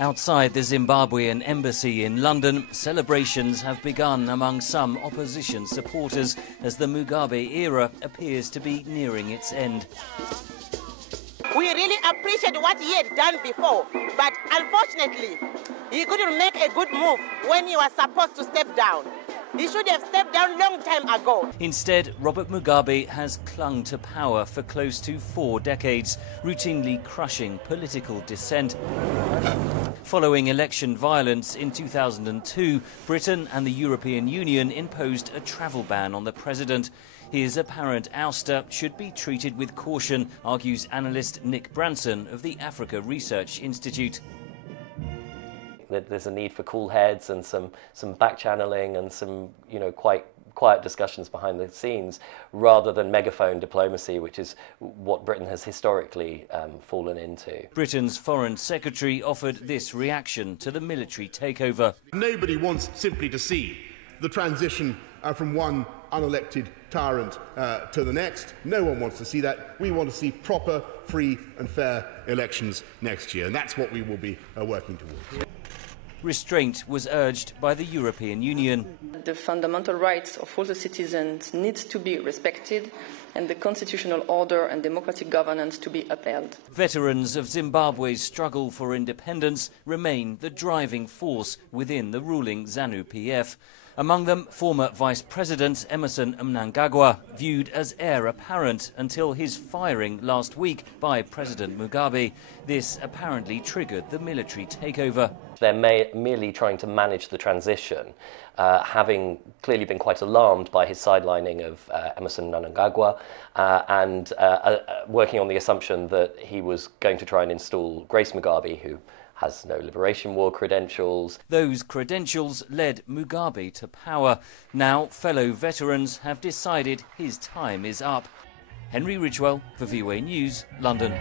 Outside the Zimbabwean embassy in London, celebrations have begun among some opposition supporters as the Mugabe era appears to be nearing its end. We really appreciate what he had done before, but unfortunately, he couldn't make a good move when he was supposed to step down. He should have stepped down long time ago. Instead, Robert Mugabe has clung to power for close to 4 decades, routinely crushing political dissent. Following election violence in 2002, Britain and the European Union imposed a travel ban on the president. His apparent ouster should be treated with caution, argues analyst Nick Branson of the Africa Research Institute. There's a need for cool heads and some back-channeling and some, quite quiet discussions behind the scenes, rather than megaphone diplomacy, which is what Britain has historically fallen into. Britain's Foreign Secretary offered this reaction to the military takeover. Nobody wants simply to see the transition from one unelected tyrant to the next. No one wants to see that. We want to see proper, free and fair elections next year, and that's what we will be working towards. Restraint was urged by the European Union. The fundamental rights of all the citizens need to be respected and the constitutional order and democratic governance to be upheld. Veterans of Zimbabwe's struggle for independence remain the driving force within the ruling ZANU-PF. Among them, former Vice President Emmerson Mnangagwa, viewed as heir apparent until his firing last week by President Mugabe. This apparently triggered the military takeover. They're merely trying to manage the transition, having clearly been quite alarmed by his sidelining of Emmerson Mnangagwa and working on the assumption that he was going to try and install Grace Mugabe, who has no Liberation War credentials. Those credentials led Mugabe to power. Now fellow veterans have decided his time is up. Henry Ridgewell for VOA News, London.